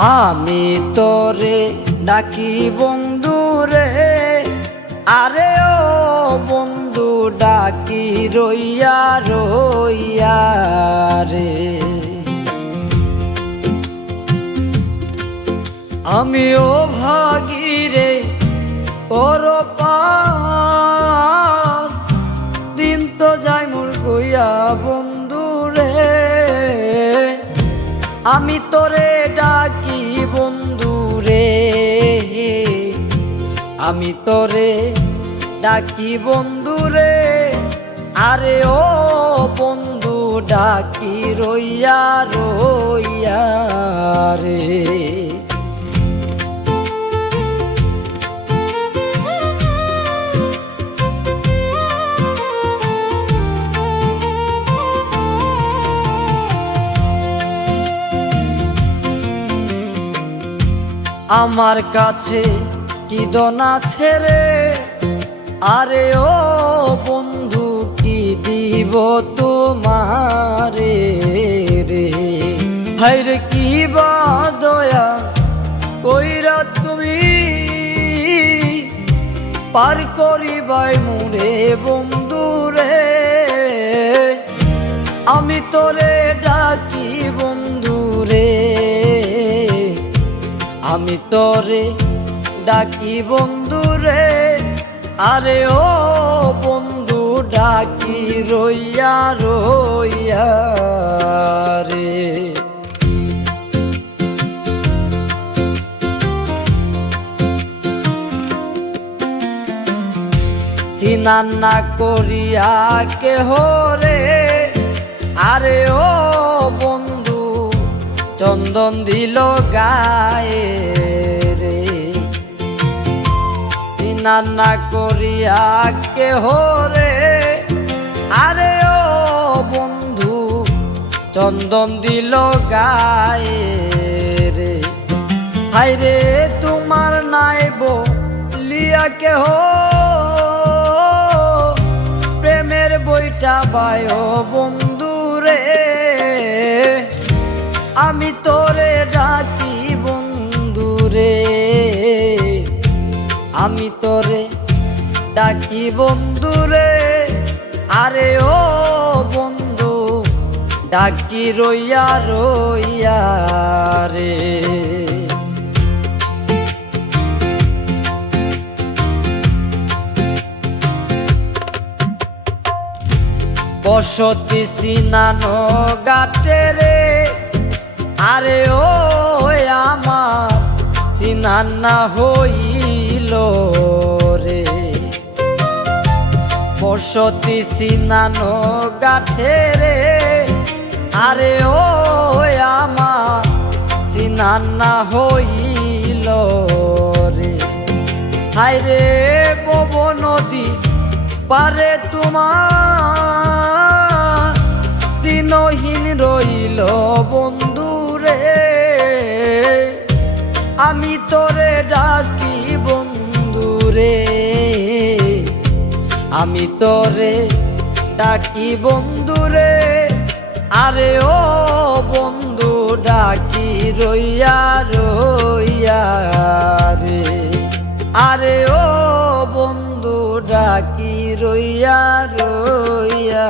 আমি তোরে ডাকি বন্ধু রে, আরে ও বন্ধু ডাকি রইয়া রইয়া রে। আমিও ভাগি রে ওর পার, দিন তো যাই মোর গইয়া বন্ধু রে। আমি তোরে ডাকি বন্ধু রে, আমি তোরে ডাকি বন্ধু রে, আরে ও বন্ধু ডাকি রইয়া রইয়া রে। আমার কাছে কি দন আছে রে, আরে ও বন্ধু কি দিব তোমারে রে। হায়রে কি বা দয়া কইরা তুমি পার করিবাই মুরে বন্ধু রে। আমি তোরে ডাকি বন্ধু রে, আমি তোরে ডাকি বন্ধু রে, আরে ও বন্ধু ডাকি রইয়া রইয়া রে। সিনান না করিয়া কেহ রে, আরে ও বন্ধু চন্দন দিল গায়ে রে। সিনান না করিয়া কেহ রে, আরে ও বন্ধু চন্দন দিল গায়ে রে। হায়রে তোমার নাইব লিয়া কেহ প্রেমের বইটা বায় বন্ধু রে। আমি তোরে ডাকি বন্ধু রে, আমি তোরে ডাকি বন্ধু রে, আরে ও বন্ধু ডাকি রইয়া রইয়া রে। বসতি সিনানো গাটে রে, আরে ও আমার সিনান না হইল রে। বসতি সিনানো গাঠে রে, আরে ও আমার সিনান না হইল রে। হায়রে বব নদী পারে তোমার দিনহীন রইল বন্ধু রে। আমি তোরে ডাকি বন্ধু রে, আমি তোরে ডাকি বন্ধু রে, আরে ও বন্ধু ডাকি রইয়া রইয়া রে। আরে ও বন্ধু ডাকি রইয়া রইয়া।